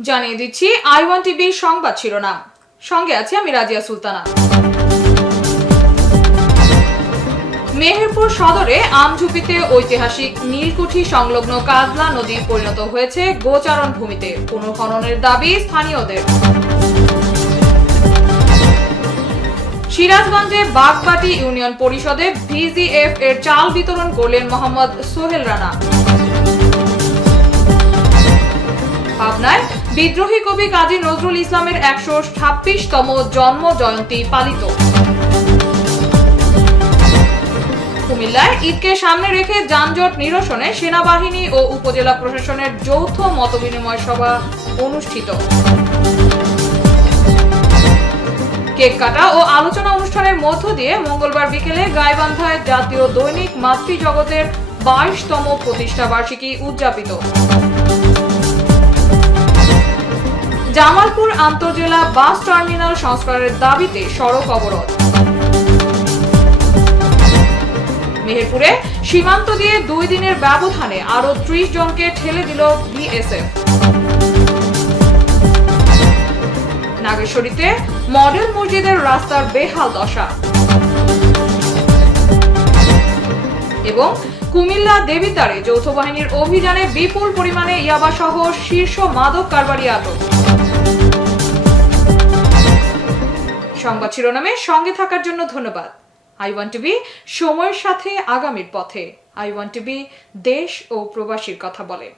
জানিয়ে দিচ্ছি I one টিভির সংবাদ শিরোনাম। সঙ্গে আছি আমি রাজিয়া সুলতানা। মেহেরপুর সদরে আমঝুপিতে ঐতিহাসিক নীলকুঠি সংলগ্ন কাজলা নদী পরিণত হয়েছে গোচারণ ভূমিতে। পুনঃখননের দাবি স্থানীয়দের। সিরাজগঞ্জে বাগবাটি ইউনিয়ন পরিষদে ভিজিএফ এর চাল বিতরণ করলেন মোহাম্মদ সোহেল রানা। বিদ্রোহী কবি কাজী নজরুল ইসলামের একশো ছাব্বিশতম জন্ম জয়ন্তী পালিত। কুমিল্লায় ঈদকে সামনে রেখে যানজট নিরসনে সেনাবাহিনী ও উপজেলা প্রশাসনের যৌথ মতবিনিময় সভা অনুষ্ঠিত। কেক কাটা ও আলোচনা অনুষ্ঠানের মধ্য দিয়ে মঙ্গলবার বিকেলে গাইবান্ধায় জাতীয় দৈনিক মাতৃজগতের বাইশতম প্রতিষ্ঠাবার্ষিকী উদযাপিত। জামালপুর আন্তর্জেলা বাস টার্মিনাল সংস্কারের দাবিতে সড়ক অবরোধ। মেহেরপুরে সীমান্ত দিয়ে দুই দিনের ব্যবধানে আরও ত্রিশ জনকে ঠেলে দিল বিএসএফ। নাগেশ্বরীতে মডেল মসজিদের রাস্তার বেহাল দশা। এবং কুমিল্লা দেবিতারে যৌথ বাহিনীর অভিযানে বিপুল পরিমাণে ইয়াবা সহ শীর্ষ মাদক কারবারি আটক। সংবাদ শিরোনামে সঙ্গে থাকার জন্য ধন্যবাদ। আই ওয়ান্ট টু বি সময়ের সাথে আগামীর পথে। আই ওয়ান্ট টু বি দেশ ও প্রবাসীর কথা বলে।